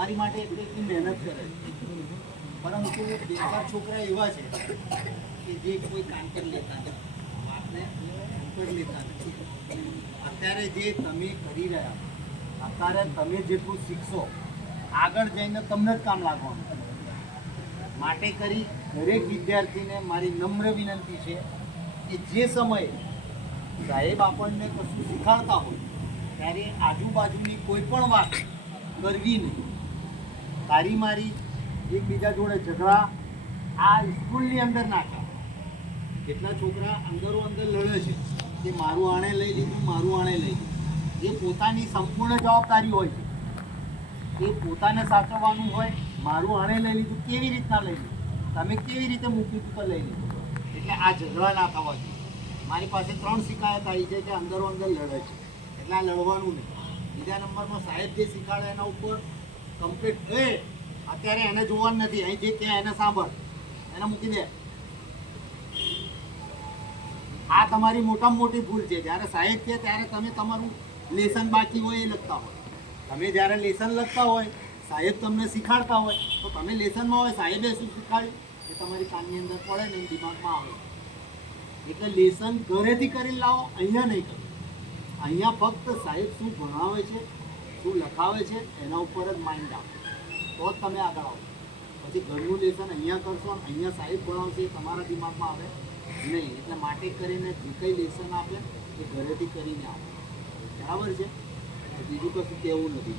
તમારી માટે એટલી મહેનત કરે છે, પરંતુ બે ચાર છોકરા એવા છે કે જે કોઈ કામ કરી લેતા નથી, વાતને કરી લેતા નથી. અત્યારે જે તમે કરી રહ્યા, અત્યારે તમે જેટલું શીખશો આગળ જઈને તમને જ કામ લાગવાનું. માટે કરી દરેક વિદ્યાર્થીને મારી નમ્ર વિનંતી છે કે જે સમયે સાહેબ આપણને કશું શીખવાડતા હોય ત્યારે આજુબાજુની કોઈ પણ વાત કરવી નહીં. તારી મારી એકબીજા જોડે ઝઘડા આ સ્કૂલની અંદર ના થાય. કેટલા છોકરા અંદરો અંદર લડે છે કે મારું આણે લઈ લીધું, મારું આણે લઈ લીધું. એ પોતાની સંપૂર્ણ જવાબદારી હોય છે, એ પોતાને સાચવવાનું હોય. મારું આણે લઈ લીધું, કેવી રીતના લઈ લીધું, તમે કેવી રીતે મૂક્યું તો લઈ લીધું. એટલે આ ઝઘડા ના થવા જોઈએ. મારી પાસે 3 શિકાયત આવી છે કે અંદરો અંદર લડે છે, એટલે આ લડવાનું નહીં. બીજા નંબરમાં સાહેબ જે શીખાડે એના ઉપર કમ્પ્લીટ અત્યારે એને જોવાનું નથી, અહીં જે ત્યાં એને સાંભળ, એને મૂકી દે. આ તમારી મોટામાં મોટી ભૂલ છે. જ્યારે સાહેબ છે ત્યારે તમે તમારું લેસન બાકી હોય એ લખતા હોય. તમે જ્યારે લેસન લખતા હોય, સાહેબ તમને શીખાડતા હોય તો તમે લેસનમાં હોય સાહેબે શું શીખાડ્યું એ તમારી કાનની અંદર પડે ને દિમાગમાં આવે. એટલે લેસન ઘરેથી કરી લાવો, અહીંયા નહીં કરો. અહીંયા ફક્ત સાહેબ શું ભણાવે છે, શું લખાવે છે એના ઉપર જ માઇન્ડ આપો, તો જ તમે આગળ આવો. પછી ઘરનું લેસન અહીંયા કરશો અને અહીંયા સાહેબ ભણાવશે એ તમારા દિમાગમાં આવે નહીં. એટલે માટે કરીને જે કંઈ લેસન આપે એ ઘરેથી કરીને આવો, બરાબર છે? બીજું કશું કહેવું નથી.